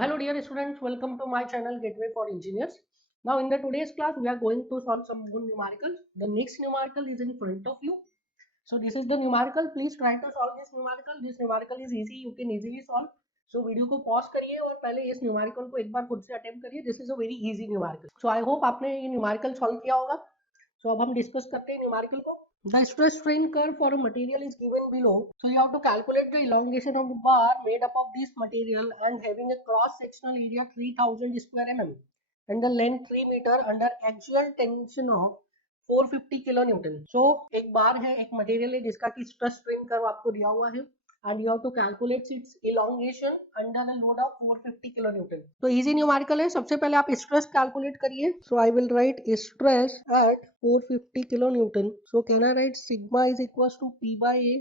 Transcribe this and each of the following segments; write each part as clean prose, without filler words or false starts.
hello dear students, welcome to my channel Gateway for Engineers. Now in the today's class we are going to solve some more numericals. The next numerical is in front of you. So this is the numerical. Please try to solve this numerical. This numerical is easy. You can easily solve. So video को pause करिए और पहले इस numerical को एक बार खुद से attempt करिए. This is a very easy numerical. So I hope आपने ये न्यूमेरिकल सॉल्व किया होगा. So अब हम डिस्कस करते हैं न्यूमेरिकल को. The stress strain curve for a material is given below. So you have to calculate the elongation of the bar made up of this material and having a cross sectional area 3000 square mm and the length 3 meter under actual tension of 450 kilonewton. So एक बार है, एक material है जिसका की stress strain curve आपको दिया हुआ है and you have to calculate its elongation under a load of 450 kilonewton. तो easy numerical है. सबसे पहले आप स्ट्रेस कैलकुलेट करिए. So I will write stress at 450 kilonewton. So can I write sigma is equals to P by A.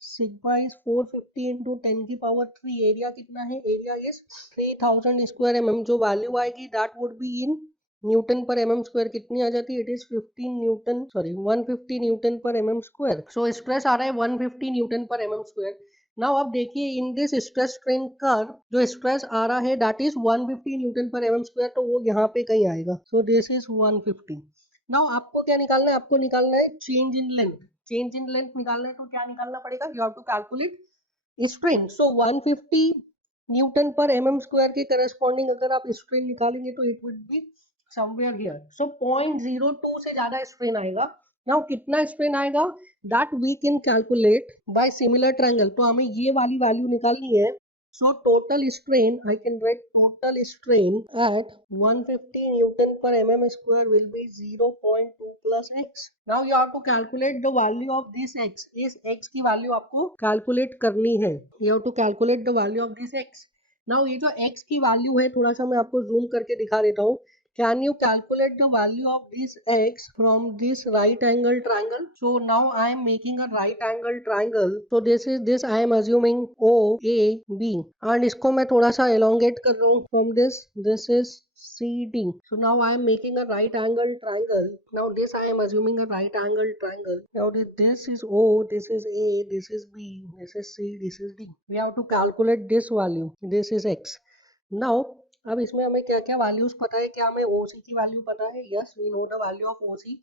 Sigma is 450 into 10 की power 3. Area कितना है? Area is 3000 square mm. जो value आएगी that would be in newton पर mm square. कितनी आ जाती है? It is 15 Newton, sorry 150 newton पर mm स्क्वायर. सो स्ट्रेस आ रहा है 150 न्यूटन पर mm स्क्वायर. नाउ अब देखिए in this stress strain curve जो स्ट्रेस आ रहा है दैट इज 150 न्यूटन पर mm स्क्वायर. तो वो यहाँ पे कहीं आएगा. सो दिस इज 150. नाउ आपको क्या निकालना है? आपको निकालना है change in length. Change in length निकालना है तो क्या निकालना पड़ेगा? You have to calculate strain. So 150 newton पर mm स्क्वायर के करस्पॉन्डिंग अगर आप स्ट्रेन निकालेंगे तो it would be somewhere here. So 0.02 से ज्यादा स्ट्रेन आएगा. नाउ कितना स्ट्रेन आएगा that we can calculate by similar triangle. तो हमें ये वाली वैल्यू निकालनी है. So total strain, I can write total strain at 150 Newton per mm square will be 0.2 plus x. Now you have to calculate the value of this x. इस x की value आपको calculate करनी है. You have to calculate the value of this x. Now ये जो x की value है थोड़ा सा मैं आपको zoom करके दिखा देता हूँ. Can you calculate the value of this x from this right angle triangle? So now I am making a right angle triangle. So this I am assuming O A B and इसको मैं थोड़ा सा elongate कर रहा हूँ from this. This is CD. So now I am making a right angle triangle. Now this I am assuming a right angle triangle. Now this is O, this is A, this is B, this is C, this is D. We have to calculate this value. This is x. Now अब इसमें हमें क्या क्या values पता है? क्या हमें OC की वैल्यू पता है? Yes, we know the value of OC.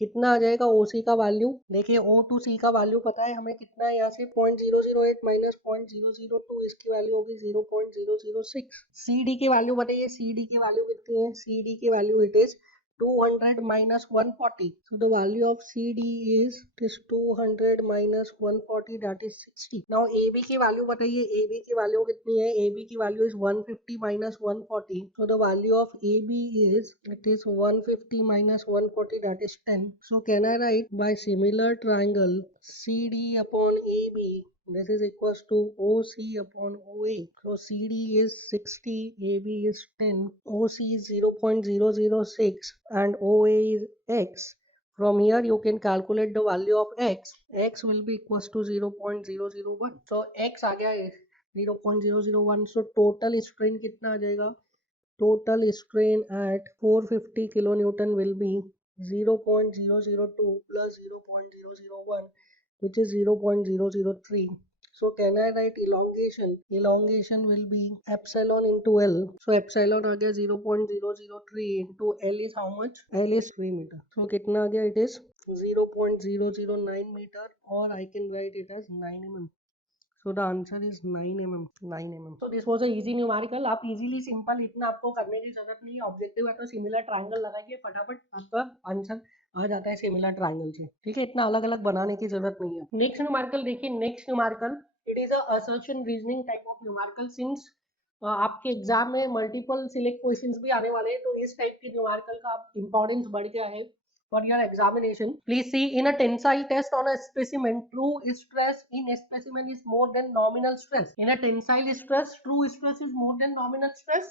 कितना आ जाएगा OC का वैल्यू? देखिए O to C का वैल्यू पता है हमें. कितना है यहाँ से? 0.008 माइनस 0.002. इसकी वैल्यू होगी 0.006. CD की वैल्यू बताइए. CD की वैल्यू कितनी है? CD की value it is 200 minus 140. So the value of CD is this 200 minus 140 that is 60. Now AB की वैल्यू बताइए. AB की वैल्यू कितनी है? AB की value is 150 minus 140. So the value of AB is it is 150 minus 140 that is 10. So can I write by similar triangle CD upon AB this is equals to OC upon OA. So CD is 60, AB is 10, OC is 0.006 and OA is x. From here you can calculate the value of x. X will be equals to 0.001. So x आ गया है 0.001. So total strain कितना आ जाएगा? Total strain at 450 kilonewton will be 0.002 plus 0.001 which is 0.003. So can I write elongation? Elongation will be epsilon into L. So epsilon आ गया 0.003 into L is how much? L is 3 meter. So कितना आ गया? It is 0.009 meter or I can write it as 9 mm. So the answer is 9 mm. 9 mm. So this was a easy numerical. आप easily simple इतना आपको करने की जरूरत नहीं है. ऑब्जेक्टिव है तो सिमिलर ट्रायंगल लगाइए, फटाफट आपका आंसर आ जाता है सिमिलर ट्रायंगल से. ठीक है, इतना अलग अलग बनाने की जरूरत नहीं है. नेक्स्ट न्यूमेरिकल देखिए. Next numerical it is a assertion reasoning type of numerical. Since आपके एग्जाम में मल्टीपल सिलेक्ट क्वेश्चंस भी आने वाले हैं तो इस टाइप की न्यूमेरिकल का इंपॉर्टेंस बढ़ गया है for your examination. Please see, in a tensile test on a specimen, true stress in a specimen is more than nominal stress. In a tensile stress, true stress is more than nominal stress.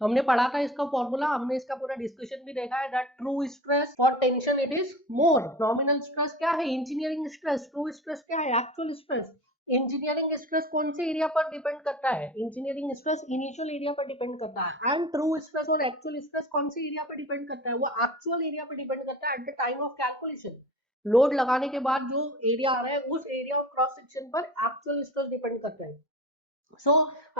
हमने पढ़ा था इसका formula, हमने इसका पूरा discussion भी देखा है. That true stress for tension it is more. Nominal stress क्या है? Engineering stress. ट्रू स्ट्रेस क्या है? Actual stress. इंजीनियरिंग स्ट्रेस कौन से एरिया पर डिपेंड करता है? इंजीनियरिंग स्ट्रेस इनिशियल एरिया पर डिपेंड करता है. एंड ट्रू स्ट्रेस और एक्चुअल स्ट्रेस कौन से एरिया पर डिपेंड करता है? वो एक्चुअल एरिया पर डिपेंड करता है at the time of calculation. Load लगाने के बाद जो एरिया आ रहा है उस एरिया ऑफ क्रॉस सेक्शन पर एक्चुअल स्ट्रेस डिपेंड करता है.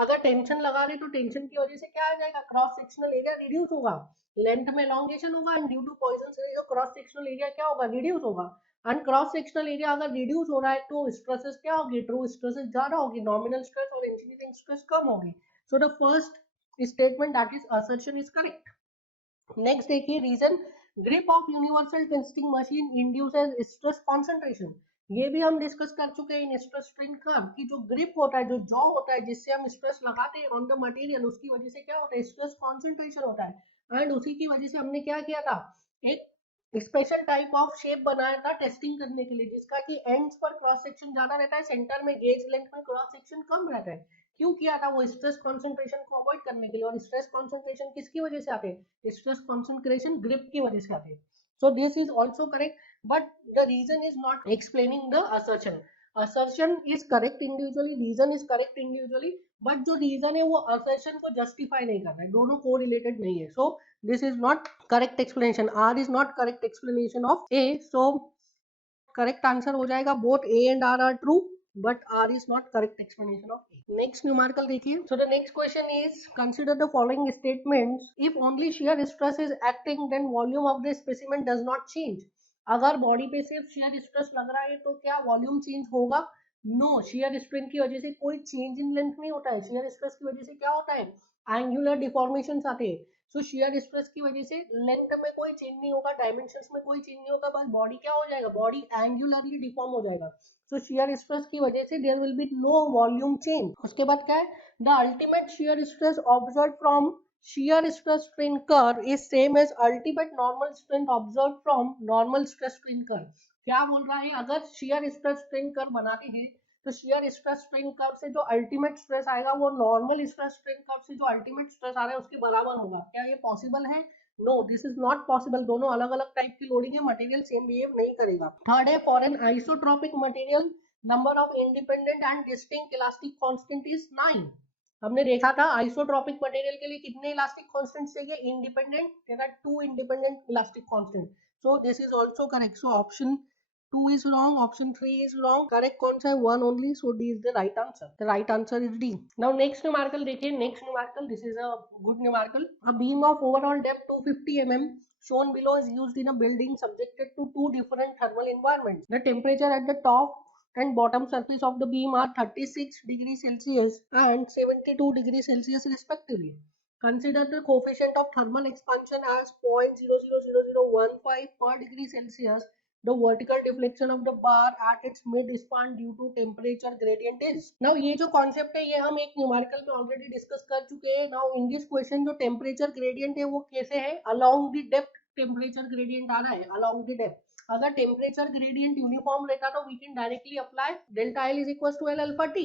अगर टेंशन लगा रहे तो टेंशन की वजह से क्या आ जाएगा, क्रॉस सेक्शनल एरिया रिड्यूस होगा, लेंथ में elongation होगा and due to Poisson ratio cross sectional area क्या होगा, रिड्यूस होगा। एंड क्रॉस सेक्शनल एरिया अगर रिड्यूस हो रहा है तो स्ट्रेसेस क्या होगी, ट्रू स्ट्रेसेस ज्यादा होगी, नॉमिनल स्ट्रेस और इंजीनियरिंग स्ट्रेस कम होगी। So the first statement that is assertion is correct. Next देखिए reason, grip of universal testing machine induces stress concentration. ये भी हम डिस्कस कर चुके हैं इन स्ट्रेस स्ट्रेन कर्व की जो ग्रिप होता है, जो जॉ होता है जिससे हम स्ट्रेस लगाते हैं ऑन द मटेरियल, उसकी वजह से क्या होता है, स्ट्रेस कंसंट्रेशन होता है। एंड उसी की वजह से हमने क्या किया था, एक स्पेशल टाइप ऑफ शेप बनाया था टेस्टिंग करने के लिए, जिसका कि एंड्स पर क्रॉस सेक्शन ज्यादा रहता है, सेंटर में गेज लेंथ में क्रॉस सेक्शन कम रहता है। क्यों किया था, वो स्ट्रेस कंसंट्रेशन को अवॉइड करने के लिए। और स्ट्रेस कंसंट्रेशन किसकी वजह से आते हैं, स्ट्रेस कंसंट्रेशन ग्रिप की वजह से आते हैं। So this is also correct, but the reason is not explaining the assertion. Assertion is correct individually, reason is correct individually, but जो रीजन है वो असर्शन को जस्टिफाई नहीं कर रहा है, दोनों को रिलेटेड नहीं है। So this is not correct explanation, R is not correct explanation of A. So correct answer हो जाएगा both A and R true, but R is not correct explanation of A. Next numerical देखिए. So the next question is, consider the following statements. If only shear stress is acting, then volume of the specimen does not change. अगर body पे सिर्फ shear stress लग रहा है तो क्या volume change होगा? नो, shear strain की वजह से कोई चेंज इन लेंथ नहीं होता है। shear stress की वजह से क्या होता है, एंगुलर डिफॉर्मेशन आते हैं। सो shear stress की वजह से लेंथ में कोई चेंज नहीं होगा, डायमेंशंस में कोई चेंज नहीं होगा, बस बॉडी क्या हो जाएगा, बॉडी एंगुलरली डिफॉर्म हो जाएगा। सो shear stress की वजह से there will be no volume change. उसके बाद क्या है, the ultimate shear stress observed from shear stress strain curve is same as ultimate normal strength observed from normal stress strain curve। क्या बोल रहा है, अगर shear stress strain curve बनाते हैं तो shear stress strain curve से जो अल्टीमेट स्ट्रेस आएगा वो नॉर्मल स्ट्रेस स्ट्रेन कर्व से जो अल्टीमेट स्ट्रेस आ रहा है उसके बराबर होगा। क्या ये पॉसिबल है? No, this is not possible. दोनों अलग अलग टाइप की लोडिंग है, मटेरियल सेम बिहेव नहीं करेगा। थर्ड है, for an isotropic material number of independent and distinct elastic constant is 9। हमने देखा था आइसोट्रोपिक मटेरियल के लिए कितने इलास्टिक कांस्टेंट चाहिए, independent, there are 2 independent elastic constant. So this is also correct. So option 2 is wrong, option 3 is wrong, correct कौन सा है, 1 only, so D is the right answer, the right answer is D। now next numerical देखिए, next numerical, this is a good numerical, a beam of overall depth 250 mm shown below is used in a building subjected to two different thermal environments. The temperature at the top and bottom surface of the beam are 36 degrees Celsius and 72 degrees Celsius respectively. Consider the coefficient of thermal expansion as 0.000015 per degree Celsius. The vertical deflection of the bar at its mid span due to temperature gradient is। now ये जो concept है ये हम एक numerical में already discuss कर चुके हैं। now in this question जो टेम्परेचर ग्रेडियंट है वो कैसे है, along the depth temperature gradient आ रहा है, along the depth। अगर टेम्परेचर ग्रेडियंट यूनिफॉर्म रहता तो we can directly apply delta L is equal to L alpha T,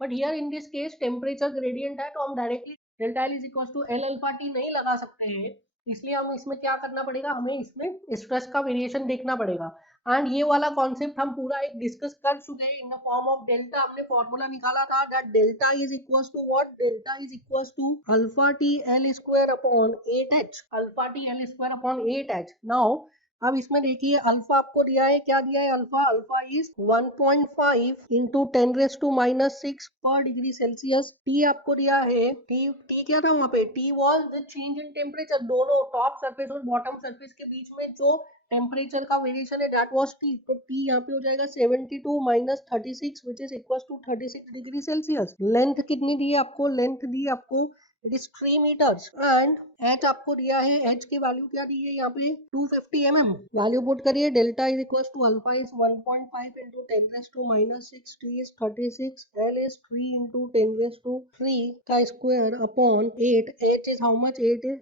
but here in this case temperature gradient है तो हम directly delta L is equal to L alpha T नहीं लगा सकते हैं। इसलिए हम इसमें क्या करना पड़ेगा, हमें इसमें स्ट्रेस का वेरिएशन देखना पड़ेगा। एंड ये वाला कॉन्सेप्ट हम पूरा एक डिस्कस कर चुके हैं in the form of delta. हमने फॉर्मूला निकाला था that delta is equals to what, delta is equals to alpha T L square upon 8h, alpha T L square upon 8h। Now अब इसमें देखिए अल्फा आपको दिया है, क्या दिया है, अल्फा, अल्फा इज 1.5 इंटू 10⁻⁻⁶ पर डिग्री सेल्सियस। टी आपको दिया है, टी क्या था वहां पे, T was the change in temperature, दोनों टॉप सरफेस और बॉटम सरफेस के बीच में जो टेम्परेचर का वेरिएशन है दैट वाज टी। तो टी यहाँ पे हो जाएगा 72 minus 36 which is equal to 36 degree Celsius. Length कितनी दी है आपको, लेंथ दी है आपको it is 3 metres and H आपको दिया है, एच की वैल्यू क्या दी है यहाँ पे 250 mm। वैल्यू पुट करिए, delta is equal to alpha is 1.5 into 10⁻⁻⁶, T is 36, L is 3 into 10⁻³ का square upon 8, H is how much, 8 is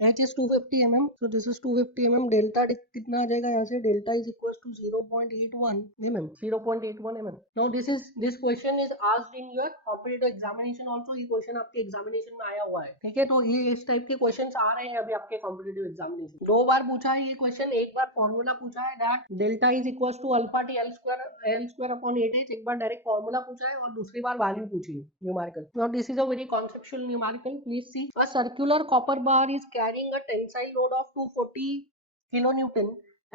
H is 250 mm, so this is 250 mm। Delta कितना आ जाएगा यहाँ से, delta is equal to 0.81 mm, 0.81 mm। Now this question is asked in your competitive examination also. ये question आपके examination में आया हुआ है, ठीक है। तो ये इस टाइप के क्वेश्चंस आ रहे हैं अभी आपके कॉम्पिटिटिव एग्जामिनेशन। 2 बार पूछा है ये क्वेश्चन, एक बार फॉर्मूला पूछा है that delta is equal to alpha T L square upon 8h, एक बार डायरेक्ट फॉर्मूला पूछा है और दूसरी बार वैल्यू पूछी है numerical. Now this is a very conceptual numerical, please see. A circular copper bar is carrying a tensile load of 240 kilonewton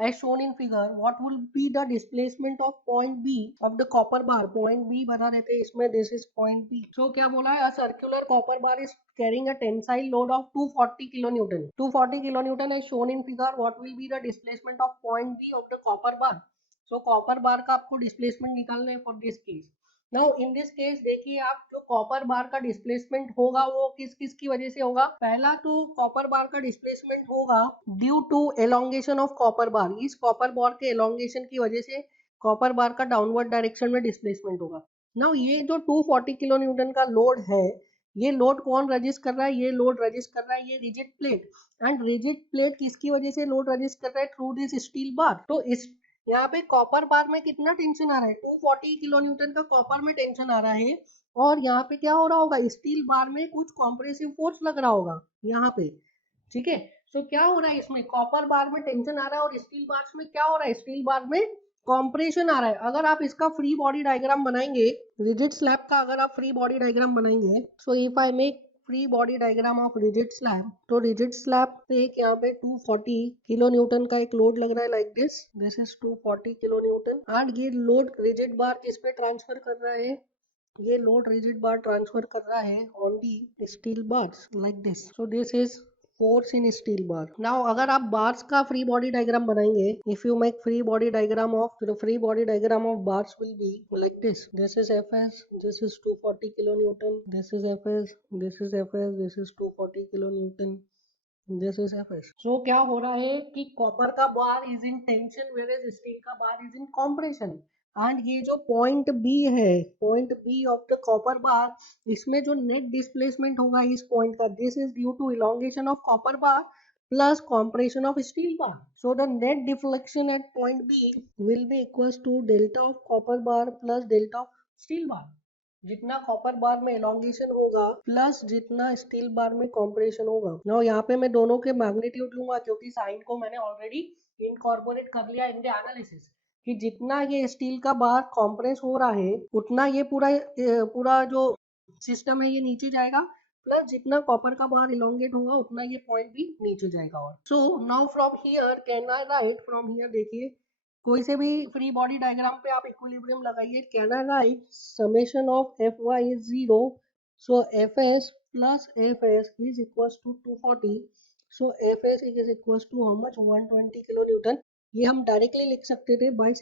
as shown in figure, what will be the displacement of point B of the copper bar? Point B बना देते हैं इसमें, this is point B. So क्या बोला है? A circular copper bar is carrying a tensile load of 240 kilonewton. 240 kilonewton as shown in figure. What will be the displacement of point B of the copper bar? So copper bar का आपको displacement निकालना है for this case. Now in this case देखिए आप, जो copper बार का displacement होगा वो किस किस की वजह से होगा? पहला तो कॉपर बार का डिस्प्लेसमेंट होगा due to elongation of copper bar. इस कॉपर बार के एलोंगेशन की वजह से कॉपर बार का डाउनवर्ड डायरेक्शन में डिस्प्लेसमेंट होगा। नाउ ये जो 240 किलो न्यूटन का लोड है, ये लोड कौन रजिस्ट कर रहा है? ये लोड रजिस्ट कर रहा है ये rigid plate. And rigid plate किसकी वजह से लोड रजिस्ट कर रहा है? Through this steel bar. तो इस यहाँ पे कॉपर बार में कितना टेंशन आ रहा है? 240 किलो न्यूटन का कॉपर में टेंशन आ रहा है, और यहाँ पे क्या हो रहा होगा? स्टील बार में कुछ कॉम्प्रेसिव फोर्स लग रहा होगा यहाँ पे, ठीक है। सो क्या हो रहा है इसमें? कॉपर बार में टेंशन आ रहा है और स्टील बार में क्या हो रहा है? स्टील बार में कॉम्प्रेशन आ रहा है। अगर आप इसका फ्री बॉडी डायग्राम बनाएंगे, रिजिड स्लैब का अगर आप फ्री बॉडी डायग्राम बनाएंगे, so if I make free body diagram of rigid slab, तो रिजिड स्लैब पे एक यहाँ पे 240 किलो न्यूटन का एक लोड लग रहा है like this is 240 kilo Newton. And ये लोड रिजिड बार किस पे ट्रांसफर कर रहा है? ये लोड रिजिड बार ट्रांसफर कर रहा है on the steel bars like this. So this is force in steel bar. Now अगर आप बार्स का फ्री बॉडी डायग्राम बनाएंगे, if you make free body diagram of, the free body diagram of bars will be like this is Fs, this is 240 kilo Newton, this is Fs, this is Fs, this is 240 kilo Newton, this is Fs। सो क्या हो रहा है कि copper का bar is in tension whereas steel का bar is in compression. And ये जो point B है, point B of the copper bar, इसमें जो नेट डिस्प्लेसमेंट होगा इस पॉइंट का, this is due to elongation of copper bar plus compression of steel bar. So the net deflection at point B will be equal to delta of copper bar plus delta of steel bar. जितना copper बार में elongation होगा plus जितना steel bar में compression होगा। Now यहाँ पे मैं दोनों के मैग्नीट्यूड लूंगा, क्योंकि साइन को मैंने ऑलरेडी इनकॉर्पोरेट कर लिया इन द एनालिसिस, कि जितना ये स्टील का बार कॉम्प्रेस हो रहा है उतना ये पूरा जो सिस्टम है ये नीचे जाएगा, प्लस जितना कॉपर का बार इलोंगेट होगा उतना ये पॉइंट भी नीचे जाएगा। और so now from here can I right, from here देखिए कोई से भी फ्री बॉडी डायग्राम पे आप इक्विलिब्रियम लगाइए, can I write summation of Fy is 0, so Fs plus Fs is equals to 240, so Fs is equals to how much? 120 kilo newton. ये हम directly लिख सकते थे by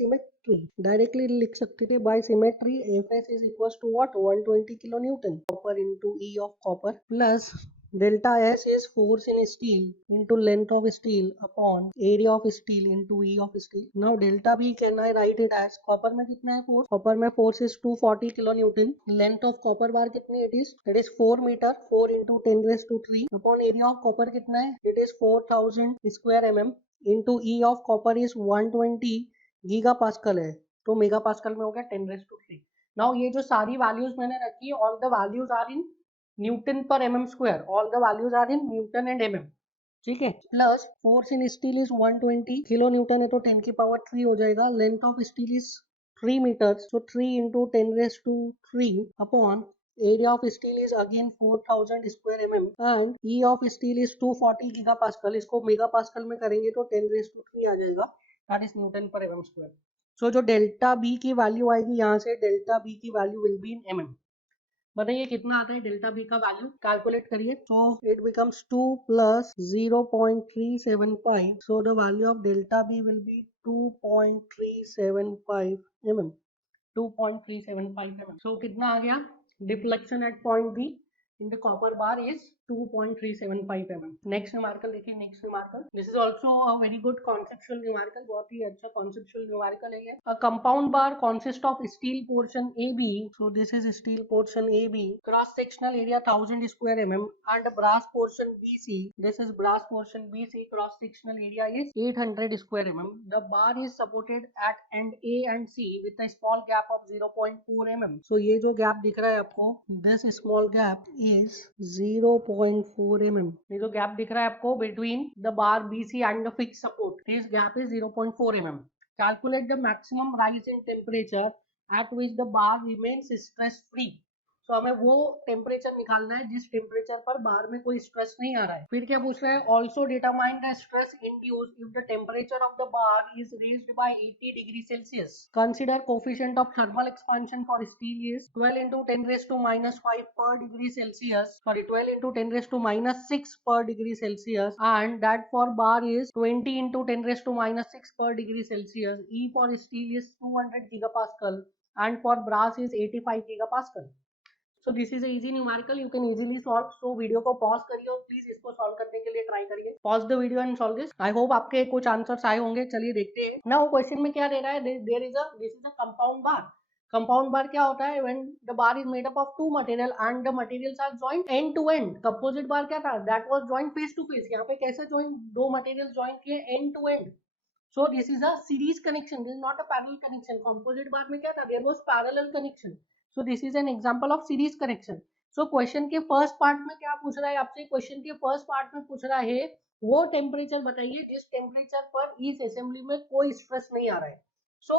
symmetry, Fs is equals to what? 120 kilo newton copper into E of copper plus delta S is force in steel into length of steel upon area of steel into E of steel. Now delta B can I write it as, copper में कितना है force? copper में force is 240 kilo Newton. length of copper bar कितनी? it is 4 meter, 4 into 10 raised to 3 upon area of copper कितना है? it is 4000 square mm into E of copper is 120 giga pascal है, तो mega pascal में हो गया 10 raised to 3। Now ये जो सारी वैल्यूज मैंने रखी है, all the values are in newton पर mm square, all the values are in newton and mm, ठीक है। Plus force in steel is 120 kilo newton है, तो 10 की पावर 3 हो जाएगा। Length of steel is 3 metre, so 3 into 10 raised to 3 अपॉन area of steel is again 4000 square mm and E of steel is 240 gigapascal। इसको mega pascal में करेंगे तो 10 raised to 3 आ जाएगा, दैट इज न्यूटन पर mm स्क्वायर। सो जो delta B की वैल्यू आएगी यहाँ से, डेल्टा बी की value will be in mm। बताइए कितना आता है डेल्टा बी का वैल्यू? कैलकुलेट करिए। So it becomes 2 plus 0.375, so the value of delta B will be 2.375 mm, 2.375 mm। So कितना आ गया? Deflection at point B in the copper bar is 2.375 mm। Next numerical देखिए, next numerical, this is also a very good conceptual numerical, बहुत ही अच्छा conceptual numerical है ये। A compound bar consist of steel portion AB, so this is steel portion AB, cross sectional area 1000 square mm and brass portion BC, this is brass portion BC, cross sectional area is 800 square mm। the bar is supported at end A and C with a small gap of 0.4 mm। so ये जो gap दिख रहा है आपको, this small gap is 0.4 mm। ये जो gap दिख रहा है आपको between the bar BC and the fixed support, this gap is 0.4 mm। calculate the maximum rise in temperature at which the bar remains stress free। सो हमें वो temperature निकालना है जिस टेम्परेचर पर बार में कोई स्ट्रेस नहीं आ रहा है। फिर क्या पूछ रहा है, also determine the stress induced if the temperature of the bar is raised bye 80 degree Celsius. Consider coefficient of thermal expansion for steel is 12 into 10 raised to -5 per degree Celsius, sorry 12 into 10 raised to -6 per degree Celsius, and that for bar is 20 into 10 raised to -6 per degree Celsius. E for steel is 200 gigapascal and for brass is 85 gigapascal. So this is a easy numerical, you can easily solve. So video को pause करिए और please इसको solve करने के लिए try करिए. Pause the video and solve this. I hope आपके कुछ आंसर्स आए होंगे. चलिए देखते हैं. नाउ क्वेश्चन में क्या दे रहा है, there is this is a compound bar. Compound bar क्या होता है, when the bar is made up of two material and the materials are joint end to end. Composite bar क्या था, that was joint face to face. यहाँ पे कैसे joint, दो material joint किए end to end. So this is a series connection, this is not a parallel connection. Composite bar में क्या था, there was parallel connection. So this is an example of series connection. So question के first part में क्या पूछ रहा है आपसे, क्वेश्चन के फर्स्ट पार्ट में पूछ रहा है वो टेम्परेचर बताइए जिस टेम्परेचर पर इस असेंबली में कोई स्ट्रेस नहीं आ रहा है. So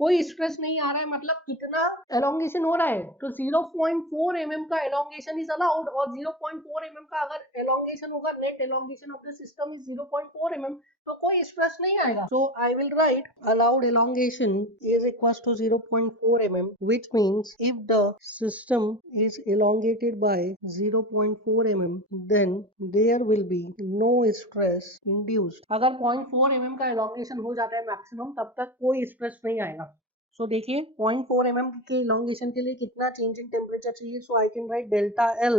कोई स्ट्रेस नहीं आ रहा है मतलब कितना एलोंगेशन हो रहा है, तो 0.4 mm का एलोंगेशन इज अलाउड. और 0.4 mm का अगर एलोंगेशन होगा, net elongation of the system is 0.4 mm, तो कोई स्ट्रेस नहीं आएगा. So I will write allowed elongation is equals to 0.4 mm, which means if the system is elongated by 0.4 mm then there will be no stress induced. अगर 0.4 mm का elongation हो जाता है maximum, तब तक कोई स्ट्रेस नहीं आएगा. सो देखिए 0.4 mm के elongation के लिए कितना चेंज इन टेम्परेचर चाहिए. So I can write delta L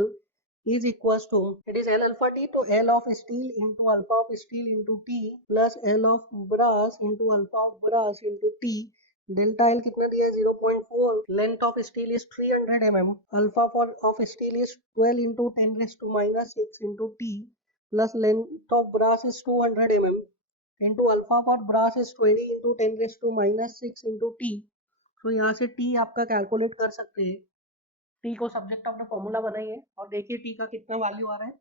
is equals to, it is L alpha T, तो L of steel into alpha of steel into T plus L of brass into alpha of brass into T. Delta L कितना दिया है 0.4. Length of steel is 300 mm. Alpha for of steel is 12 into 10 raised to -6 into T plus length of brass is 200 mm into alpha for brass is 20 into 10 raised to -6 into T. तो यहाँ से T आपका calculate कर सकते हैं. T को subject of the formula बनाइए और देखिए T का कितना वैल्यू आ रहा है.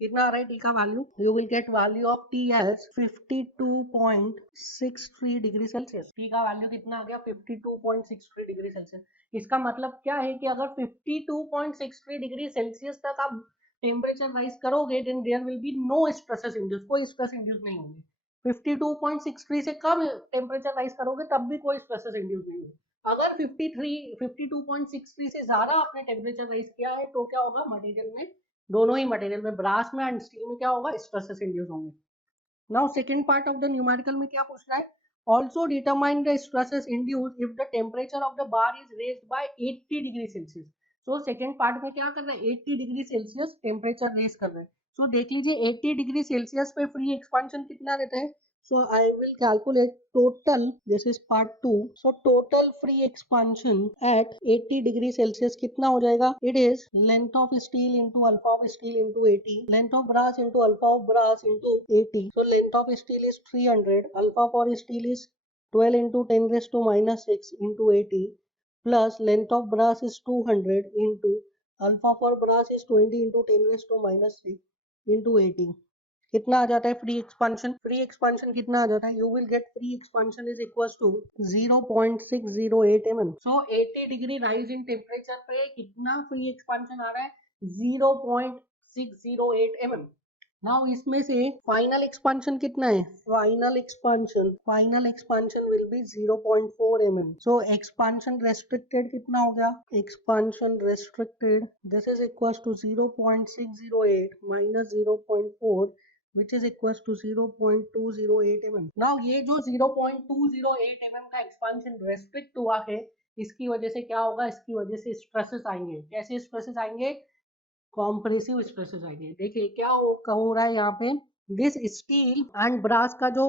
कितना आ रहा है T का value, you will get value of T as 52.63 degree Celsius. T का वैल्यू कितना आ गया, 52.63 डिग्री सेल्सियस. इसका मतलब क्या है कि अगर 52.63 डिग्री सेल्सियस तक आप टेम्परेचर राइज करोगे then there will be no stresses induce, कोई स्ट्रेस इंड्यूस नहीं होंगे. 52.63 से कम टेम्परेचर राइज करोगे तब भी कोई स्ट्रेसेस इंड्यूस नहीं होंगे. अगर 52.63 से ज्यादा आपने टेम्परेचर राइज किया है तो क्या होगा, मटेरियल में, दोनों ही मटेरियल में, ब्रास में एंड स्टील में क्या होगा, स्ट्रेसेस इंड्यूस होंगे. Now second part of the numerical में क्या पूछ रहा है, also determine the stresses induce if the temperature of the bar is raised bye 80 degree Celsius. So second part में क्या कर रहे हैं, 80 डिग्री सेल्सियस टेम्परेचर रेज कर रहे हैं. सो देख लीजिए 80 डिग्री सेल्सियस पे फ्री एक्सपांशन कितना रहता है. So I will calculate total, this is part 2. So total free expansion at 80 degree Celsius कितना हो जाएगा, it is length of steel into alpha of steel into 80, length of brass into alpha of brass into 80. So length of steel is 300, alpha for steel is 12 into 10 raised to -6 into 80 plus length of brass is 200 into alpha for brass is 20 into 10 raised to -6 into 80. कितना आ जाता है free expansion, free expansion कितना आ जाता है, you will get free expansion is equals to 0.608 mm. So 80 degree rise in temperature पे कितना फ्री एक्सपांशन आ रहा है, 0.608 mm. नाउ इसमें से फाइनल एक्सपांशन कितना है, final expansion will be 0.4 mm. So expansion restricted कितना हो गया, expansion restricted this is equals to 0.608 minus 0.4 which is equals to 0.208 mm. Now ये जो 0.208 mm का एक्सपांशन रेस्ट्रिक्ट हुआ है, इसकी वजह से क्या होगा, इसकी वजह से स्ट्रेसेस आएंगे. कैसे स्ट्रेसेस आएंगे, कॉम्प्रेसिव स्ट्रेसेस आएंगे. देखिए क्या हो रहा है यहाँ पे, दिस स्टील एंड ब्रास का जो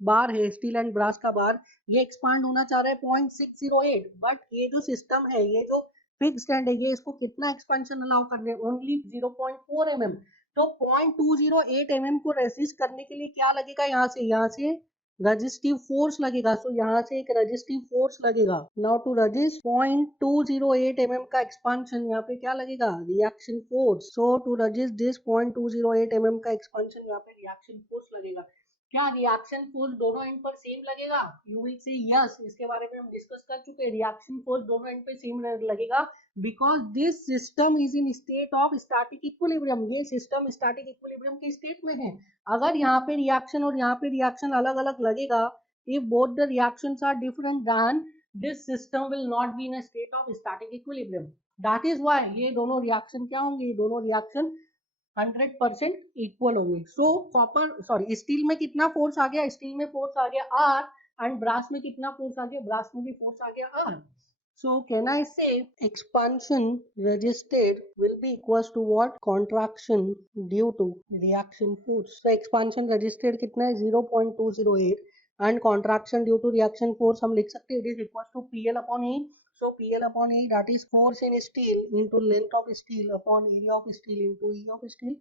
बार है, स्टील एंड ब्रास का बार, ये एक्सपांड होना चाह रहा है 0.608, बट ये जो सिस्टम है, ये जो फिक्स्ड एंड है, ये इसको कितना एक्सपांशन अलाउ करने, ओनली 0.4 mm. तो 0.208 mm को रेसिस्ट करने के लिए क्या लगेगा, यहाँ से रेजिस्टिव फोर्स लगेगा. सो यहाँ से एक रेजिस्टिव फोर्स लगेगा. नाउ टू रेजिस्ट 0.208 mm का एक्सपांशन, यहाँ पे क्या लगेगा, reaction force. So to resist this 0.208 mm का एक्सपांशन, यहाँ पे रिएक्शन फोर्स लगेगा. क्या रिएक्शन फोर्स दोनों एंड पर सेम लगेगा? यू विल से यस, इसके बारे में हम डिस्कस कर चुके हैं। रिएक्शन फोर्स दोनों एंड पे सेम लगेगा because this system is in state of static equilibrium. ये सिस्टम स्टैटिक इक्विलिब्रियम के स्टेट में है। अगर यहाँ पे रिएक्शन और यहाँ पे रिएक्शन अलग अलग लगेगा, if both the reactions are different then this system will not be in a state of static equilibrium. That is why ये दोनों रिएक्शन क्या होंगे? ये दोनों रिएक्शन 100% इक्वल होंगे। सो स्टील में कितना फोर्स आ गया? स्टील में फोर्स आ गया आर, एंड ब्रास में कितना फोर्स आ गया? ब्रास में भी फोर्स आ गया are. So can I say expansion resisted will be equals to what? Contraction due to reaction force. So expansion resisted कितना है? 0.208 and contraction due to reaction force हम लिख सकते हैं it is equal to PL upon E. So PL upon E, that is force in steel into length of steel upon area of steel into E of steel,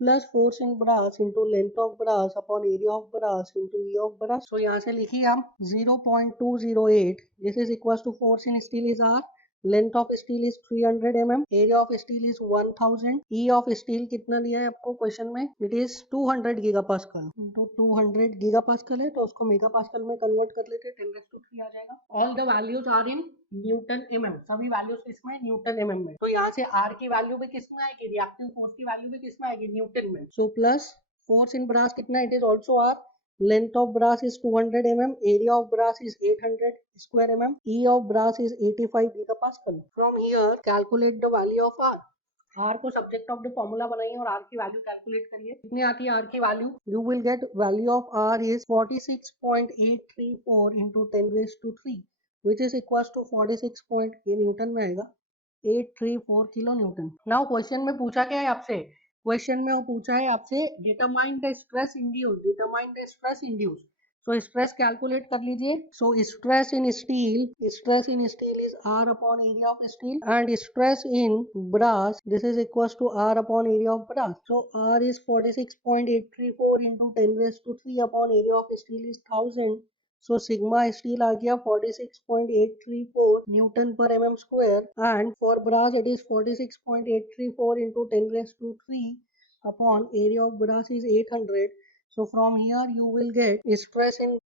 plus force in brass into length of brass upon area of brass into E of brass. So यहाँ से लिखिए आप 0.208. This is equals to force in steel is R, length of steel is 300 mm, area of steel is 1000, E of steel कितना दिया है आपको question में? It is 200 gigapascal. तो 200 गीगापास्कल है तो उसको मेगापास्कल में कन्वर्ट कर लेते हैं, 10⁻³ आ जाएगा। All the values are in newton mm, सभी वैल्यूज किसमें? न्यूटन mm में। तो यहाँ से R की वैल्यू भी किसमें आएगी? रिएक्टिव फोर्स की वैल्यू भी किसमें आएगी? न्यूटन में। So plus force in brass कितना? It is also R, length of brass is 200 mm, area of brass is 800 square mm, E of brass is 85 gigapascal. From here calculate the value of R. R को subject of the formula बनाइए और R की value calculate करिए। कितनी आती है R की value? You will get value of R is 46.834 into 10⁻³ which is equals to 46 ये न्यूटन में आएगा 834 किलो न्यूटन। नाउ क्वेश्चन में पूछा क्या है आपसे? क्वेश्चन में वो पूछा है आपसे determine the stress induce, determine the stress induce. So stress calculate कर लीजिए। So stress in steel is R upon area of steel and stress in brass this is equals to R upon area of brass. So R is 46.834 into 10⁻³ upon area of steel is 1000। So sigma steel आ गया 46.834 Newton पर mm square and for brass it is 46.834 into 10⁻³ upon area of brass is 800. So from here you will get stress in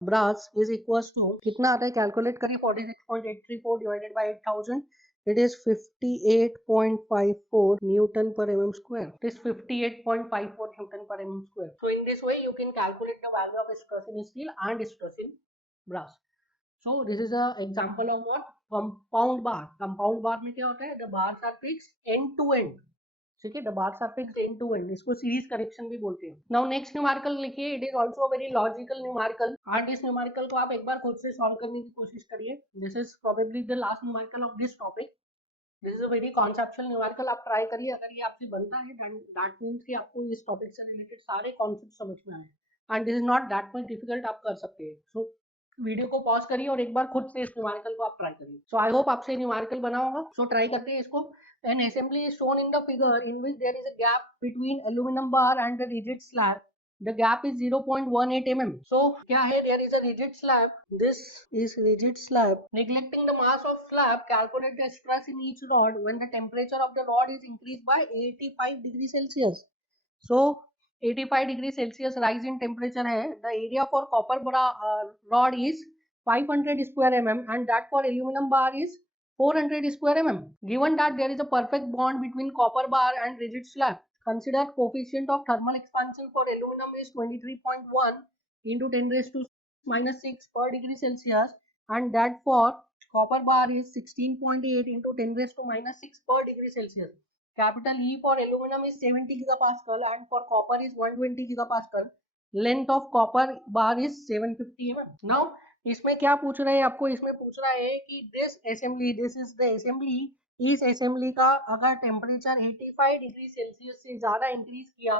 brass is equals to कितना आता है? Calculate करिए 46.834 divided by 8000. It is 58.54 Newton per mm square. It is 58.54 Newton per mm square. So in this way you can calculate the value of stress in steel and stress in brass. So this is a example of what? Compound bar. Compound bar में क्या होता है? The bars are fixed end to end. ठीक है, the bars are fixed end to end, इसको series correction भी बोलते हैं। नाउ नेक्स्ट न्यूमेरिकल लिखिए। It is also very logical numerical and इस न्यूमेरिकल को आप एक बार खुद से सॉल्व करने की कोशिश करिए। This is probably the last numerical of this topic. This is a very conceptual numerical, आप ट्राई करिए। अगर ये आपसे बनता है दैट मीन्स कि आपको इस टॉपिक से रिलेटेड सारे कॉन्सेप्ट समझ में आए and this is not that much difficult, आप कर सकते हैं। सो वीडियो को पॉज करिए और एक बार खुद से इस न्यूमेरिकल को आप ट्राई करिए। सो आई होप आपसे न्यूमेरिकल बना होगा। सो ट्राई करते हैं इसको। An assembly is shown in the figure in which there is a gap between aluminum bar and the rigid slab. The gap is 0.18 mm. So क्या है? There is a rigid slab. This is rigid slab. Neglecting the mass of slab, calculate the stress in each rod when the temperature of the rod is increased by 85 degrees Celsius. So 85 degree Celsius rise in temperature है। The area for copper rod is 500 square mm and that for aluminum bar is 400 square mm. Given that there is a perfect bond between copper bar and rigid slab, consider coefficient of thermal expansion for aluminum is 23.1 into 10⁻⁻6 per degree Celsius and that for copper bar is 16.8 into 10⁻⁻6 per degree Celsius. Capital E for aluminum is 70 gigapascal and for copper is 120 gigapascal. Length of copper bar is 750 mm. Now इसमें क्या पूछ रहा है आपको? इसमें पूछ रहा है कि दिस इज द असेंबली, इस असेंबली का अगर टेम्परेचर 85 डिग्री सेल्सियस से ज्यादा इंक्रीज किया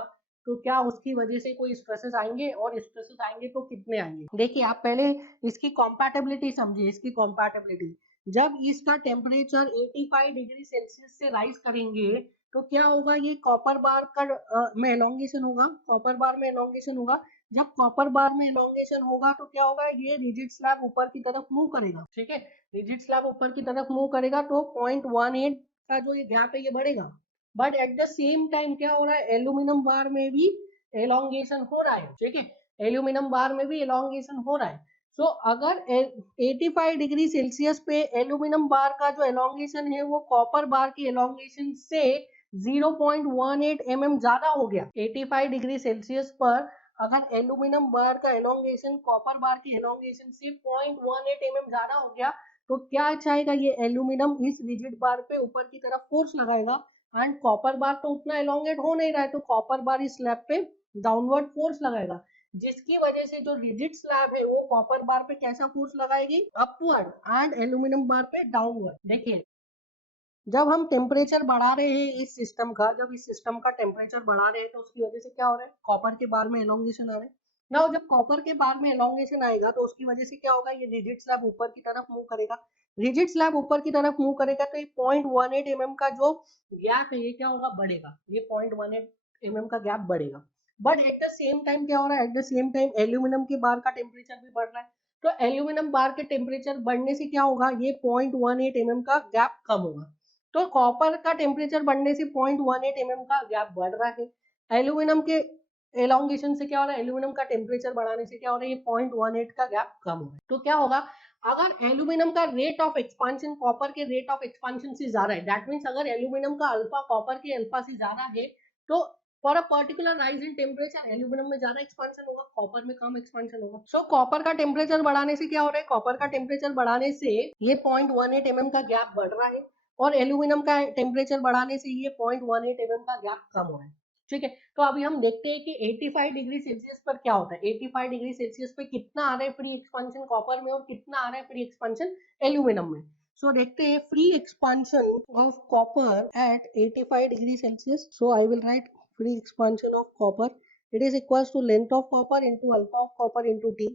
तो क्या उसकी वजह से कोई स्ट्रेसेस आएंगे, और स्ट्रेसेस आएंगे तो कितने आएंगे? देखिए आप पहले इसकी कॉम्पैटिबिलिटी समझिए। इसकी कॉम्पैटिबिलिटी, जब इसका टेम्परेचर 85 डिग्री सेल्सियस से राइज करेंगे तो क्या होगा? ये कॉपर बार का में एलोंगेशन होगा। कॉपर बार में एलोंगेशन होगा। जब कॉपर बार में एलोंगेशन होगा तो क्या होगा? ये रिजिड स्लैब ऊपर की तरफ मूव करेगा। ठीक है, रिजिड स्लैब ऊपर की तरफ मूव करेगा तो 0.18 का जो ये गैप है ये बढ़ेगा। But at the same time क्या हो रहा है? एल्यूमिनियम बार में भी एलोंगेशन हो रहा है। ठीक है, एल्यूमिनियम बार में भी एलोंगेशन हो रहा है। सो अगर 85 डिग्री सेल्सियस पे एल्यूमिनियम बार का जो एलोंगेशन है वो कॉपर बार की एलोंगेशन से 0.18 mm ज्यादा हो गया, 85 डिग्री सेल्सियस पर अगर एल्यूमिनियम बार का एलोंगेशन कॉपर बार की एलोंगेशन से 0.18 mm ज्यादा हो गया, तो क्या चाहेगा ये एल्यूमिनियम इस रिजिड बार पे ऊपर की तरफ फोर्स लगाएगा, एंड कॉपर बार तो उतना एलोंगेट हो नहीं रहा है, तो कॉपर बार इस स्लैब पे डाउनवर्ड फोर्स लगाएगा, जिसकी वजह से जो रिजिड स्लैब है वो कॉपर बार पे कैसा फोर्स लगाएगी, अपवर्ड, एंड एल्यूमिनियम बार पे डाउनवर्ड। देखिए जब हम टेम्परेचर बढ़ा रहे हैं इस सिस्टम का, जब इस सिस्टम का टेम्परेचर बढ़ा रहे हैं तो उसकी वजह से क्या हो रहा है, कॉपर के बार में एलोंगेशन आ रहा है ना। जब कॉपर के बार में एलोंगेशन आएगा तो उसकी वजह से क्या होगा, ये रिजिड स्लैब ऊपर की तरफ मूव करेगा, रिजिड स्लैब ऊपर की तरफ मूव करेगा तो ये 0.18 mm का जो गैप है ये क्या होगा, बढ़ेगा, ये 0.18 mm का गैप बढ़ेगा। But at the same time क्या हो रहा है, at the same time aluminium के बार का टेम्परेचर भी बढ़ रहा है, तो एल्यूमिनियम बार के टेम्परेचर बढ़ने से क्या होगा, ये 0.18 mm का गैप कम होगा। तो कॉपर का टेम्परेचर बढ़ने से 0.18 mm का गैप बढ़ रहा है, एल्यूमिनियम के एलोंगेशन से क्या हो रहा है, एल्यूमिनियम का टेम्परेचर बढ़ाने से क्या हो रहा है, ये 0.18 का गैप कम हो रहा है। तो क्या होगा, अगर एल्यूमिनियम का रेट ऑफ एक्सपांशन कॉपर के रेट ऑफ एक्सपांशन से ज्यादा है, दैट मीन्स अगर एल्यूमिनियम का अल्फा कॉपर के अल्फा से ज्यादा है, तो for a particular rise in temperature aluminium में ज्यादा एक्सपांशन होगा, कॉपर में कम एक्सपांशन होगा। सो कॉपर का टेम्परेचर बढ़ाने से क्या हो रहा है, कॉपर का टेम्परेचर बढ़ाने से ये 0.18 mm का गैप बढ़ रहा है, और एल्यूमिनियम का टेम्परेचर बढ़ाने से ये 0.18 mm का गैप कम हो रहा है। ठीक है, तो अभी हम देखते हैं कि 85 डिग्री सेल्सियस पर क्या होता है, 85 डिग्री सेल्सियस पे कितना आ रहा है फ्री एक्सपांशन कॉपर में और कितना आ रहा है फ्री एक्सपांशन एल्यूमिनियम में। सो देखते हैं free expansion of copper at 85 degree Celsius. So I will write free expansion of copper, it is equals to length of copper into alpha of copper into t।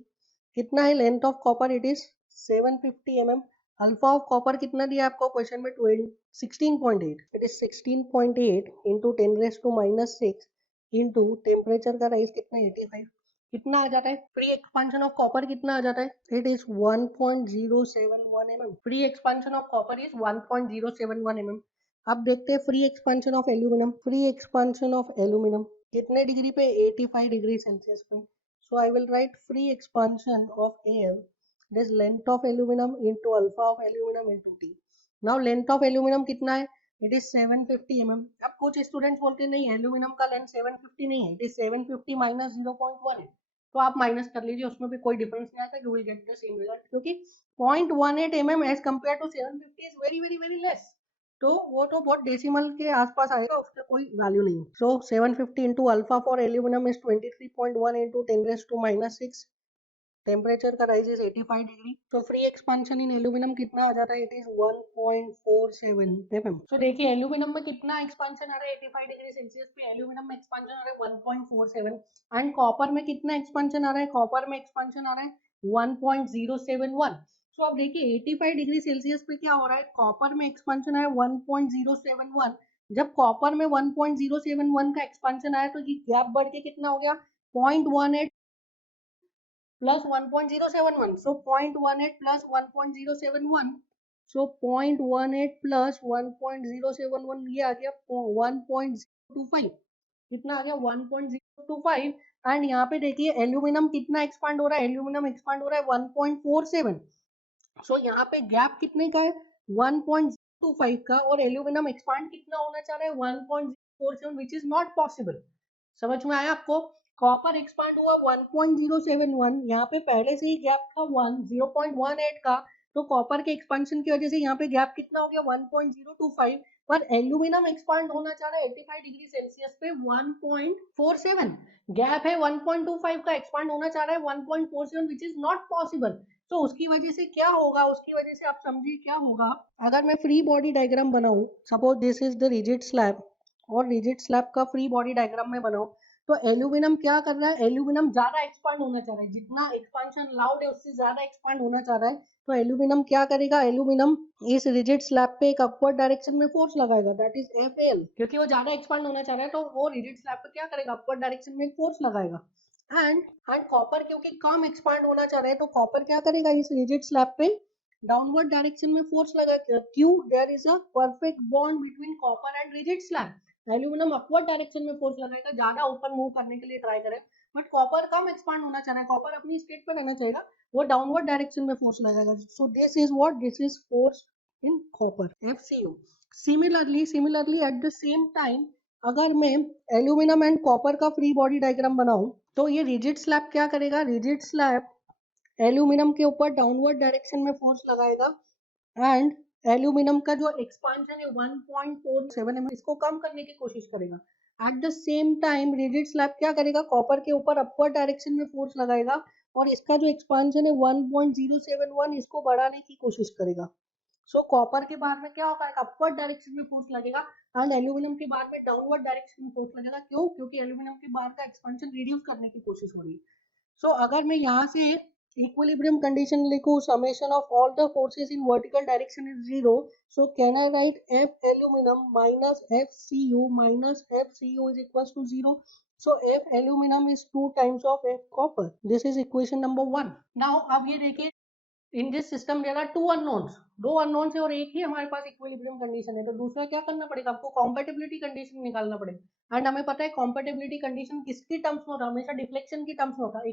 कितना है length of copper, it is 750 mm। Alpha of copper कितना दिया आपको question में, 16.8, it is 16.8 into 10⁻⁻6 into temperature का rise कितना, 85, कितना आ जाता है फ्री एक्सपांशन ऑफ कॉपर, कितना आ जाता है, it is 1.071 mm। Free expansion of copper is 1.071 mm। अब देखते हैं free expansion of aluminium, free expansion of aluminium कितने डिग्री पे, 85 डिग्री सेल्सियस पे। So I will write free expansion of Al, that is length of aluminum into alpha of aluminum into T। Now length of aluminum कितना है, it is 750 mm। अब कुछ students बोलते हैं नहीं एल्यूमिनियम का लेंथ 750 नहीं है, it is 750 minus 0.1 है, तो आप माइनस कर लीजिए, उसमें भी कोई डिफरेंस नहीं आता, you will get the same result, क्योंकि 0.18 mm as compared to 750 is very very very less, तो वो तो बहुत डेसिमल के आसपास आएगा, उसका कोई वैल्यू नहीं। सो 750 into alpha for aluminium is 23.1 into 10⁻⁻6, temperature का राइज इज 85 डिग्री। तो फ्री एक्सपांशन इन एल्यूमिनियम कितना आ जाता है, इट इज 1.47 mm। तो देखिए एल्यूमिनियम में कितना एक्सपांशन आ रहा है 85 डिग्री सेल्सियस पे, एल्यूमिनियम में एक्सपांशन आ रहा है 1.47, एंड कॉपर में कितना एक्सपांशन आ रहा है, कॉपर में एक्सपांशन आ रहा है 1.071। सो अब देखिए 85 डिग्री सेल्सियस पे क्या हो रहा है, कॉपर में एक्सपांशन है 1.071, जब कॉपर में 1.071 का एक्सपांशन आया तो ये गैप बढ़ के कितना हो गया, 0.18 प्लस 1.071, सो 0.18 प्लस 1.071, सो 0.18 प्लस 1.071 ये आ गया 1.025, कितना आ गया 1.025, एंड यहाँ पे देखिए एल्यूमिनियम कितना एक्सपांड हो रहा है, एल्यूमिनियम एक्सपांड हो रहा है 1.47। सो यहाँ पे गैप कितने का है 1.25 का, और एल्यूमिनियम एक्सपांड कितना होना चाह रहा है 1.047, विच इज नॉट पॉसिबल। समझ में आया आपको, कॉपर एक्सपांड हुआ 1.071, यहाँ पे पहले से ही गैप था 0.18 का, तो कॉपर के एक्सपांशन की वजह से यहाँ पे गैप कितना हो गया 1.025, पर एल्यूमिनियम एक्सपांड होना चाह रहा है 85 डिग्री सेल्सियस पे 1.47, गैप है 1.25 का, एक्सपांड होना चाह रहा है 1.47, विच इज नॉट पॉसिबल। तो उसकी वजह से क्या होगा, उसकी वजह से आप समझिए क्या होगा, अगर मैं फ्री बॉडी डायग्राम बनाऊं, suppose this is the rigid slab, और रिजिड स्लैब का फ्री बॉडी डायग्राम में बनाऊं, तो एल्यूमिनियम क्या कर रहा है, एल्यूमिनियम ज्यादा एक्सपांड होना चाह रहा है, जितना एक्सपांशन लाउड है उससे ज्यादा एक्सपांड होना चाह रहा है, तो एल्यूमिनियम क्या करेगा, एल्यूमिनियम इस रिजिड स्लैब पे एक अपवर्ड डायरेक्शन में फोर्स लगाएगा, दैट इज एफएल, क्योंकि वो ज्यादा एक्सपांड होना चाह रहा है, तो वो रिजिड स्लैब पे क्या करेगा, अपवर्ड डायरेक्शन में फोर्स लगाएगा। एंड कॉपर क्योंकि कम एक्सपांड होना चाह रहा है, तो कॉपर क्या करेगा, इस रिजिड स्लैब पे डाउनवर्ड डायरेक्शन में फोर्स लगा, क्यों, there is a perfect bond between copper and rigid slab, aluminium upward direction में फोर्स लगाएगा, ज्यादा ऊपर मूव करने के लिए ट्राई करें, बट कॉपर कम एक्सपांड होना चाह रहा है, कॉपर अपनी स्टेट पे रहना चाहेगा, वो डाउनवर्ड डायरेक्शन में फोर्स लगाएगा. सो this is what, this is force in copper, FCU. Similarly at the same time अगर मैं एल्यूमिनियम एंड कॉपर का फ्री बॉडी डायग्राम बनाऊं तो ये रिजिड स्लैब क्या करेगा, रिजिड स्लैब एल्यूमिनियम के ऊपर डाउनवर्ड डायरेक्शन में फोर्स लगाएगा एंड एल्यूमिनियम का जो एक्सपांशन है 1.47 mm इसको कम करने की कोशिश करेगा. At the same time rigid slab क्या करेगा, कॉपर के ऊपर अपवर्ड डायरेक्शन में फोर्स लगाएगा और इसका जो एक्सपांशन है 1.071 इसको बढ़ाने की कोशिश करेगा. सो कॉपर के बार में क्या होगा, एक अपवर्ड डायरेक्शन में फोर्स लगेगा एंड एल्यूमिनियम के बार में डाउनवर्ड डायरेक्शन में फोर्स लगेगा. क्यों, क्योंकि एल्यूमिनियम के बार का एक्सपांशन रिड्यूस करने की कोशिश हो रही है. सो अगर मैं यहाँ से equilibrium condition लिखूं, summation of all the forces in vertical direction is 0, so can I write F aluminum minus FCU minus FCU is equals to 0. So F aluminum is 2 times of F copper. This is equation number 1. Now अब ये देखिए, in this system there are 2 unknowns, 2 unknowns है और एक ही हमारे पास equilibrium condition है. तो दूसरा क्या करना पड़ेगा, आपको कॉम्पेटिबिलिटी कंडीशन निकालना पड़ेगा. एंड हमें पता है कॉम्पेटिबिलिटी कंडीशन किसकी टर्म्स में होता है, हमेशा डिफ्लेक्शन की टर्म्स में होता है.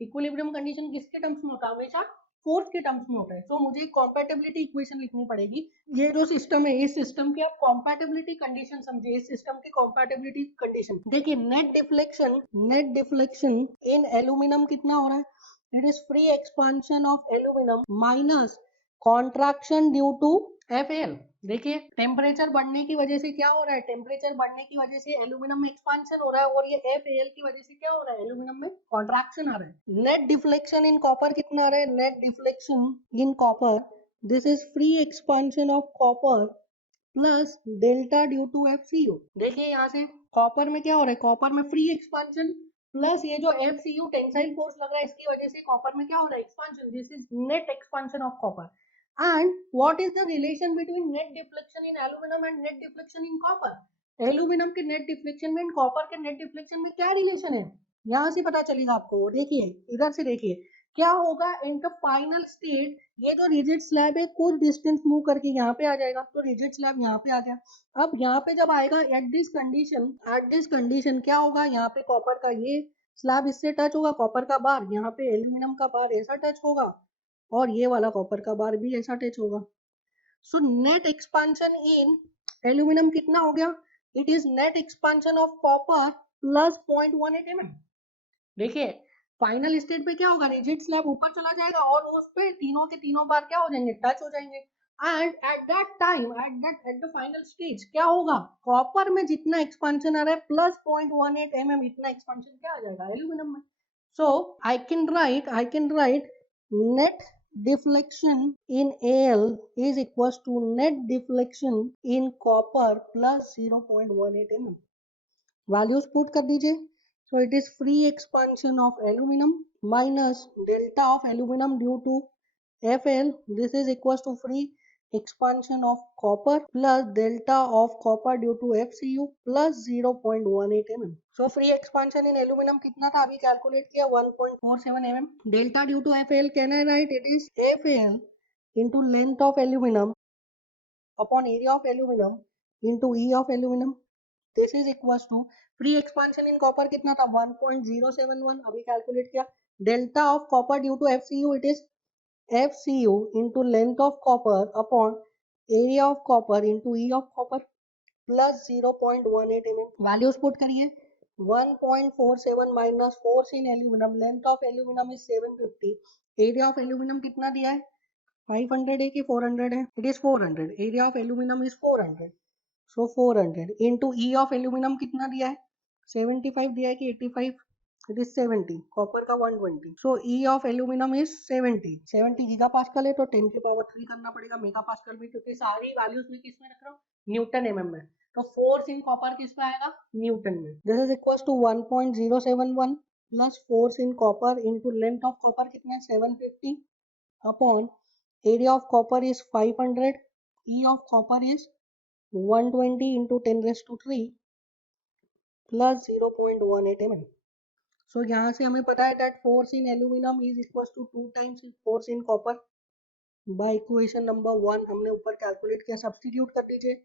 इक्विलिब्रियम कंडीशन किसके टर्म्स में होता है, हमेशा फोर्स के टर्म्स में होता है. तो मुझे कॉम्पेटिबिलिटी इक्वेशन लिखनी पड़ेगी. ये जो सिस्टम है, इस सिस्टम की आप कॉम्पेटिबिलिटी कंडीशन समझिए. इस सिस्टम की कॉम्पेटिबिलिटी कंडीशन देखिए, नेट डिफ्लेक्शन इन एल्यूमिनियम कितना हो रहा है, it is free expansion of aluminum minus contraction due to FAL. देखिए टेम्परेचर बढ़ने की वजह से क्या हो रहा है, टेम्परेचर बढ़ने की वजह से एल्यूमिनियम में एक्सपांशन हो रहा है और ये FAL की वजह से क्या हो रहा है, एल्यूमिनियम में कॉन्ट्रैक्शन आ रहा है. नेट डिफ्लेक्शन इन कॉपर कितना आ रहा है, net deflection in copper, this is free expansion of copper plus delta due to FCU. देखिए यहाँ से कॉपर में क्या हो रहा है, कॉपर में फ्री एक्सपांशन प्लस ये जो FCU टेंसाइल फोर्स लग रहा है इसकी वजह से कॉपर में क्या हो रहा है, expansion. This is net expansion of copper. And what is the relation between net deflection in aluminium and net deflection in copper. Aluminium के नेट डिफ्लेक्शन में कॉपर के नेट डिफ्लेक्शन में क्या रिलेशन है, यहाँ से पता चलेगा आपको. देखिए इधर से देखिए क्या होगा, इन द फाइनल स्टेट ये जो रिजिड स्लैब है कुछ डिस्टेंस मूव करके यहाँ पे आ जाएगा, तो रिजिड स्लैब यहाँ पे आ गया. अब यहाँ पे जब आएगा एट दिस कंडीशन क्या होगा, यहाँ पे कॉपर का ये स्लैब इससे टच होगा, कॉपर का बार यहाँ पे एल्यूमिनियम का बार ऐसा टच होगा और ये वाला कॉपर का बार भी ऐसा टच होगा. सो नेट एक्सपांशन इन एल्यूमिनियम कितना हो गया, it is net expansion of copper plus 0.18 mm. देखिए फाइनल स्टेट पे क्या होगा, रिजिड स्लैब ऊपर चला जाएगा और उस पे तीनों के तीनों बार क्या हो जाएंगे, टच हो जाएंगे. And at that time at the final stage क्या होगा, कॉपर में जितना एक्सपांशन आ रहा है प्लस 0.18 mm इतना एक्सपांशन क्या आ जाएगा एल्यूमिनियम में. So I can write net deflection in Al is equals to net deflection in copper plus 0.18 mm. values put कर दीजिए. So it is free expansion of aluminum minus delta of aluminum due to Fl. This is equals to free expansion of copper plus delta of copper due to FCU plus 0.18 mm. So free expansion in aluminum कितना था, अभी calculate किया 1.47 mm. Delta due to Fl can I write, it is Fl into length of aluminum upon area of aluminum into E of aluminum. This is equals to free expansion in copper कितना था 1.071, अभी calculate किया. Delta of copper due to FCU, it is FCU into length of copper upon area of copper into E of copper plus 0.18 mm. values put करिए. 1.47 minus force in aluminum, length of aluminum is 750, area of aluminum कितना दिया है 500 है कि 400 है, it is 400, area of aluminum is 400. So 400 into E of aluminum कितना दिया है 75 दिया है कि 85, it is 70, कॉपर का 120. So E of aluminum is 70 gigapascal है तो 10 की पावर 3 करना पड़ेगा मेगापास्कल में, क्योंकि सारी वैल्यूज में किस में रख रहा हूँ, न्यूटन mm में. तो फोर्स इन कॉपर किस में आएगा, न्यूटन में. This is equals to 1.071 plus force in copper into length of copper कितना है 750 upon area of copper is 500, E of copper is 120 into 10 raised to 3 plus 0.18 mm. So यहाँ से हमें पता है that force in aluminum is equals to 2 times force in copper. by equation number 1 हमने ऊपर calculate किया, सब्स्टिट्यूट कर दीजिए.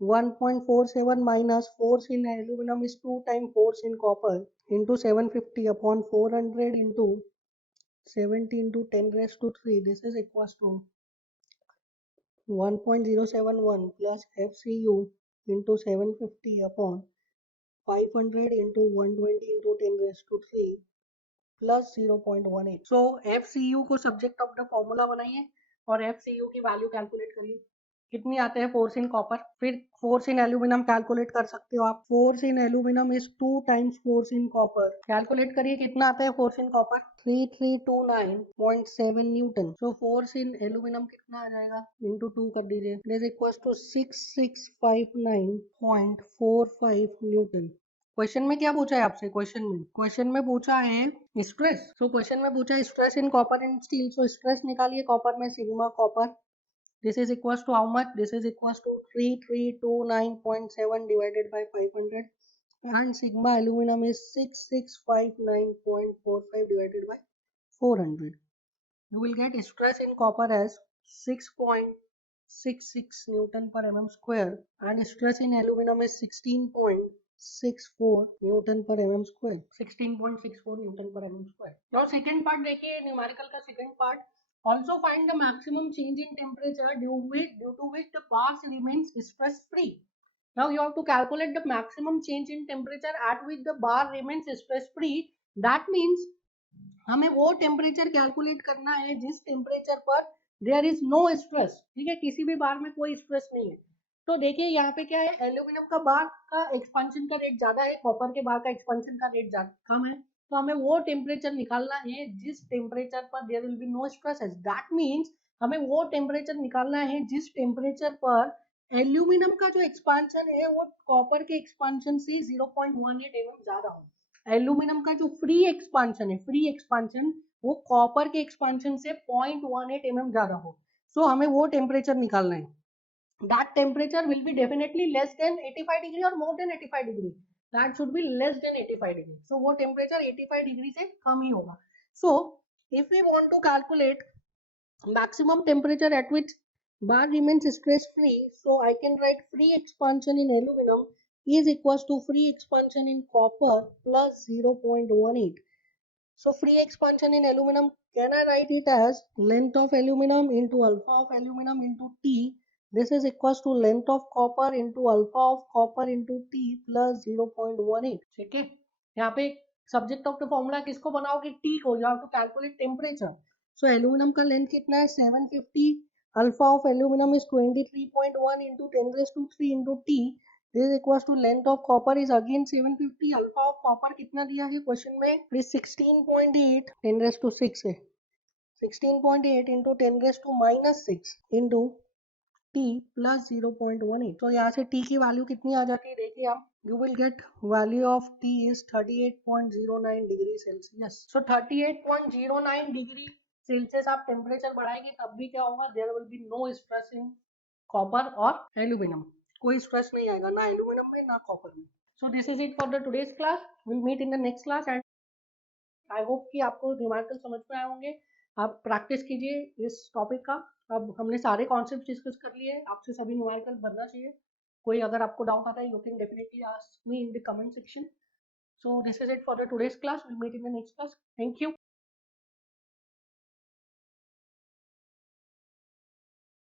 1.47 minus force in aluminum is 2 times force in copper into 750 upon 400 into 70 into 10 raised to 3. This is equals to 1.071 plus FCU into 750 upon 500 into 120 into 10 raised to 3 plus 0.18. So FCU को subject of the formula बनाइए और FCU की value calculate करिए। कितनी आते हैं force in copper, फिर force in aluminium calculate कर सकते हो आप। Force in aluminium is 2 times force in copper. Calculate करिए कितना आता है force in copper, 3329.7 newton. So force in aluminium कितना आ जाएगा, इंटू 2 कर दीजिए, this equals to 6659.45 newton. Question में क्या पूछा है आपसे, क्वेश्चन में पूछा है स्ट्रेस। सो क्वेश्चन में पूछा है stress in copper and steel. So stress निकालिए कॉपर में, sigma copper, this is equals to how much, this is equals to 3329.7 divided by 500 and sigma aluminum is 6659.45 divided by 400. You will get stress in copper as 6.66 Newton per mm square and stress in aluminum is 16.64 Newton per mm square. 16.64 Newton per mm square. Now second part देखिए, numerical का second part. Also find the maximum change in temperature due to which the bars remains stress free. Now you have to calculate the maximum change in temperature at which the bar remains stress free. That means हमें वो temperature calculate करना है जिस temperature पर there is no stress. ठीक है, किसी भी बार में कोई स्ट्रेस नहीं है। तो देखिए यहाँ पे क्या है, एल्यूमिनियम का बार का एक्सपांशन का रेट ज्यादा है, कॉपर के बार का एक्सपांशन का रेट कम है। तो हमें वो टेम्परेचर निकालना है जिस टेम्परेचर पर there will be no stress. That means हमें वो टेम्परेचर निकालना है जिस टेम्परेचर पर एल्यूमिनियम का जो एक्सपांशन है वो कॉपर के एक्सपांशन से 0.18 mm ज्यादा हो। एल्यूमिनियम का जो फ्री एक्सपांशन वो कॉपर के एक्सपांशन से 0.18 mm ज्यादा हो। सो हमें वो टेम्परेचर निकालना है। That temperature will be definitely less than 85 degree or more than 85 degree. That should be less than 85 degree. So वो temperature 85 degree से कम ही होगा। So if we want to calculate maximum temperature at which bar remains stress free, so I can write free expansion in aluminum is equals to free expansion in copper plus 0.18. So free expansion in aluminum, can I write it as length of aluminum into alpha of aluminum into T. This is equals to length of copper into alpha of copper into T plus 0.18. ठीक है, यहाँ पे subject of the formula किसको बनाओगे, T को। You have to calculate temperature. So aluminium का length कितना है, 750। Alpha of aluminium is 23.1 into 10 raised to 3 into T. This is equals to length of copper is again 750. Alpha of copper कितना दिया है question में, is 16.8 10 raised to 6 है, 16.8 into 10 raised to minus 6 into T plus 0.18. तो यहाँ से T की value कितनी आ जाती है, देखिए आप, you will get value of T is 38.09 degree Celsius. So 38.09 degree Celsius आप टेम्परेचर बढ़ाएंगे तब भी क्या होगा, there will be no stress in copper और एल्यूमिनियम। कोई स्ट्रेस नहीं आएगा ना एल्यूमिनियम में ना कॉपर में। So this is it for the today's class. Will meet in the next class and I hope कि आपको न्यूमेरिकल समझ में आए होंगे। आप प्रैक्टिस कीजिए इस टॉपिक का। अब हमने सारे कॉन्सेप्ट डिस्कस कर लिए, आपसे सभी न्यूमेरिकल भरना चाहिए। कोई अगर आपको डाउट आता है, you can definitely ask me in the comment section. So this is it for the today's class. Will meet in the next class. Thank you.